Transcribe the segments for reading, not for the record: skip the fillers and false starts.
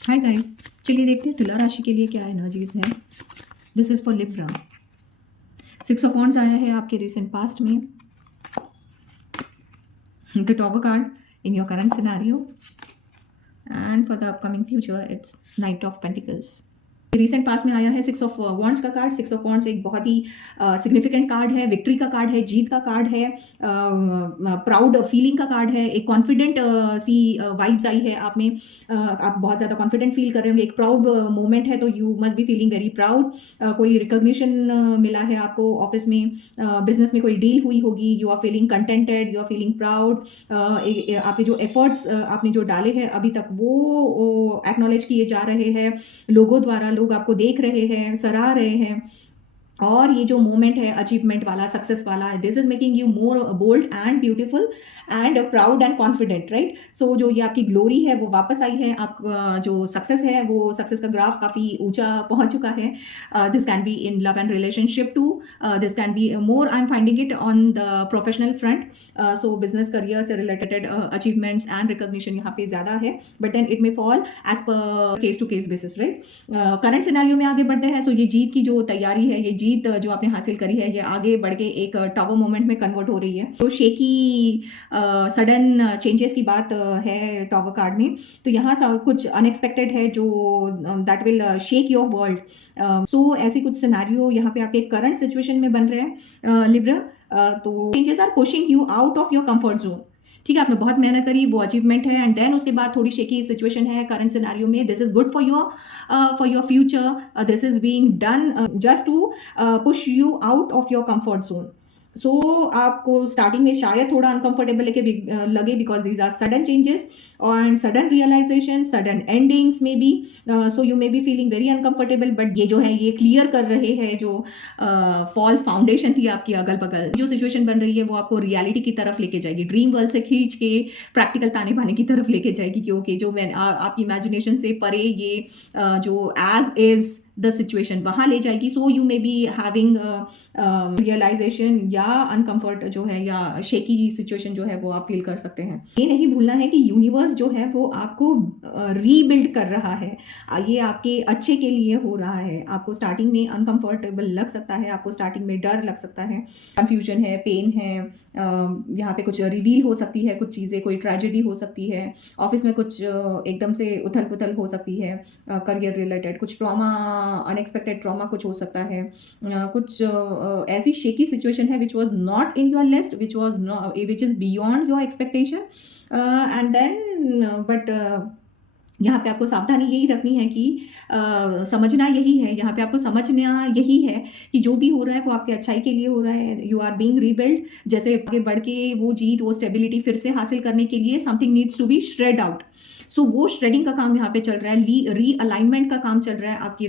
Hi guys, चलिए देखते हैं तुला राशि के लिए क्या एनर्जीज है। This is for Libra. 6 of wands आया है आपके रिसेंट पास्ट में। The tower card in your current scenario and for the upcoming future it's knight of pentacles. Recent past में आया है 6 ऑफ वॉन्ड्स का कार्ड। 6 ऑफ वॉन्ड्स एक बहुत ही सिग्निफिकेंट कार्ड है, विक्ट्री का कार्ड है, जीत का कार्ड है, प्राउड फीलिंग का कार्ड है। एक कॉन्फिडेंट सी वाइब्स आई है आप में। आप बहुत ज़्यादा कॉन्फिडेंट फील कर रहे होंगे। एक प्राउड मोमेंट है, तो you must be feeling very proud. कोई रिकॉग्निशन मिला है आपको ऑफिस में, बिजनेस में कोई डील हुई होगी। You are feeling contented, you are feeling proud. आपके जो एफर्ट्स आपने जो डाले हैं अभी तक वो एक्नॉलेज किए जा रहे हैं लोगों द्वारा। लोग आपको देख रहे हैं, सराह रहे हैं। और ये जो मोमेंट है अचीवमेंट वाला, सक्सेस वाला, this is making you more bold and beautiful and proud and confident, right. So जो ये आपकी ग्लोरी है वो वापस आई है। आप जो सक्सेस है वो सक्सेस का ग्राफ काफ़ी ऊंचा पहुंच चुका है। This can be in love and relationship too, this can be more, I am finding it on the professional front. So business career से रिलेटेड अचीवमेंट्स एंड रिकॉग्निशन यहाँ पे ज़्यादा है, but then it may fall as per case to case basis, right. Current scenario में आगे बढ़ते हैं। सो ये जीत की जो तैयारी है, ये जीत जो आपने हासिल करी है, ये आगे बढ़ के एक टावर मोमेंट में कन्वर्ट हो रही है। तो शेकी सडन चेंजेस की बात है टावर कार्ड में। तो यहाँ कुछ अनएक्सपेक्टेड है जो that will shake your world. So ऐसे कुछ सिनेरियो यहाँ पे आपके करंट सिचुएशन में बन रहे हैं लिब्रा। तो changes are pushing you out of your comfort zone. ठीक है, आपने बहुत मेहनत करी, वो अचीवमेंट है, एंड देन उसके बाद थोड़ी शेकी सिचुएशन है करंट सिनेरियो में। This is good for your future. This is being done just to push you out of your comfort zone. So आपको स्टार्टिंग में शायद थोड़ा अनकंफर्टेबल लगे because these are sudden changes and sudden realization, sudden endings may be. So you may be feeling very uncomfortable, but ये जो है ये clear कर रहे हैं जो फॉल्स फाउंडेशन थी आपकी अगल बगल। जो सिचुएशन बन रही है वो आपको रियलिटी की तरफ लेके जाएगी, ड्रीम वर्ल्ड से खींच के प्रैक्टिकल ताने बाने की तरफ लेके जाएगी। क्योंकि जो मैं आपकी इमेजिनेशन से परे ये जो एज इज द सिचुएशन वहाँ ले जाएगी। So you may be having realization या अनकंफर्ट जो है या शेकी सिचुएशन जो है वो आप फील कर सकते हैं। ये नहीं भूलना है कि यूनिवर्स जो है वो आपको रीबिल्ड कर रहा है। ये आपके अच्छे के लिए हो रहा है। आपको स्टार्टिंग में अनकंफर्टेबल लग सकता है, आपको स्टार्टिंग में डर लग सकता है, कंफ्यूजन है, पेन है, यहाँ पे कुछ रिवील हो सकती है, कुछ चीज़ें, कोई ट्रेजेडी हो सकती है, ऑफिस में कुछ एकदम से उथल पुथल हो सकती है, करियर रिलेटेड कुछ ट्रॉमा, अनएक्सपेक्टेड ट्रॉमा कुछ हो सकता है, कुछ ऐसी शेकी सिचुएशन है which was not in your list, which is beyond your expectation. And then but यहाँ पे आपको सावधानी यही रखनी है कि समझना यही है, यहाँ पे आपको समझना यही है कि जो भी हो रहा है वो आपके अच्छाई के लिए हो रहा है। You are being rebuild. जैसे आगे बढ़ के वो जीत, वो स्टेबिलिटी फिर से हासिल करने के लिए something needs to be shred out. So वो श्रेडिंग का काम यहाँ पे चल रहा है, रीअलाइनमेंट का काम चल रहा है आपकी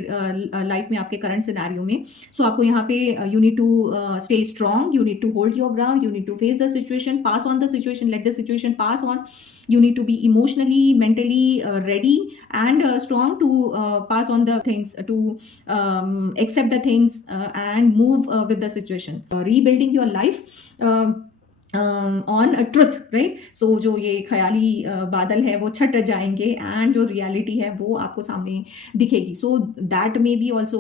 लाइफ में, आपके करंट सिनेरियो में। सो आपको यहाँ पे you need to stay strong, you need to hold your ground, you need to face the situation, pass on the situation, let the situation pass on. You need to be emotionally, mentally ready and strong to pass on the things, to accept the things and move with the situation. Rebuilding your life on truth, right. So जो ये ख्याली बादल है वो छट जाएंगे and जो reality है वो आपको सामने दिखेगी। So that may be also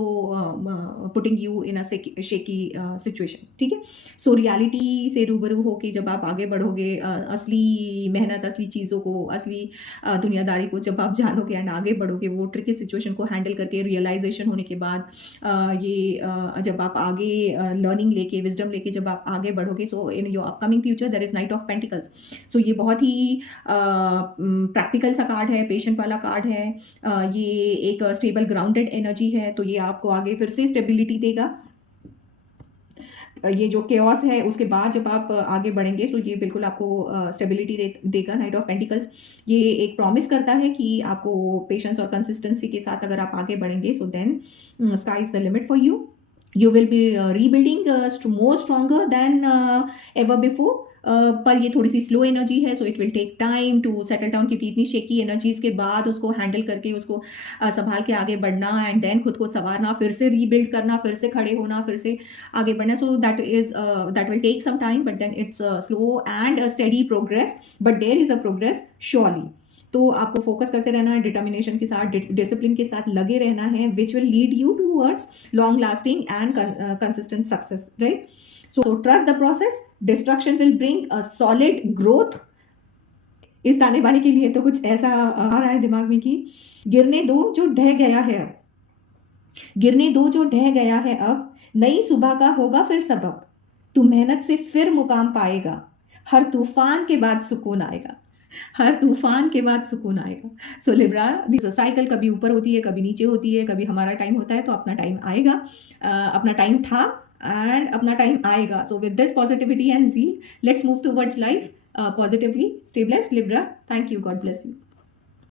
putting you in a shaky situation, ठीक है। सो रियलिटी से रूबरू हो के जब आप आगे बढ़ोगे, असली मेहनत, असली चीज़ों को, असली दुनियादारी को जब आप जानोगे एंड आगे बढ़ोगे, वो ट्रिकी सिचुएशन को हैंडल करके रियलाइजेशन होने के बाद ये जब आप आगे लर्निंग लेके, विजडम लेके जब आप आगे बढ़ोगे, so in your upcoming future there is knight of pentacles. So ये बहुत ही प्रैक्टिकल सा कार्ड है, पेशेंट वाला कार्ड है। ये एक स्टेबल ग्राउंडेड एनर्जी है, तो ये आपको आगे फिर से स्टेबिलिटी देगा। ये जो केओस है उसके बाद जब आप आगे बढ़ेंगे, सो ये बिल्कुल आपको स्टेबिलिटी देगा। नाइट ऑफ पेंटिकल्स ये एक प्रॉमिस करता है कि आपको पेशेंस और कंसिस्टेंसी के साथ अगर आप आगे बढ़ेंगे, so then sky is the limit for you. You will be rebuilding more stronger than ever before. पर ये थोड़ी सी स्लो एनर्जी है, so it will take time to settle down, क्योंकि इतनी शेकी एनर्जीज के बाद उसको हैंडल करके, उसको संभाल के आगे बढ़ना एंड देन खुद को संवारना, फिर से रीबिल्ड करना, फिर से खड़े होना, फिर से आगे बढ़ना। So that will take some time, but then it's slow and steady progress, but there is a progress surely. तो आपको फोकस करते रहना है, डिटर्मिनेशन के साथ, डिसिप्लिन के साथ लगे रहना है, which will lead you towards long lasting and consistent success, right? So trust the process, destruction will bring a solid growth. इस ताने बाने के लिए तो कुछ ऐसा आ रहा है दिमाग में कि गिरने दो जो ढह गया है अब, गिरने दो जो ढह गया है अब, नई सुबह का होगा फिर सबब, तू मेहनत से फिर मुकाम पाएगा, हर तूफान के बाद सुकून आएगा, हर तूफान के बाद सुकून आएगा। सो लिब्रा, दिस साइकिल कभी ऊपर होती है, कभी नीचे होती है, कभी हमारा टाइम होता है तो अपना टाइम आएगा, अपना टाइम था एंड अपना टाइम आएगा। So with this positivity and zeal, let's move towards life positively. Stay blessed, Libra. Thank you. God bless you.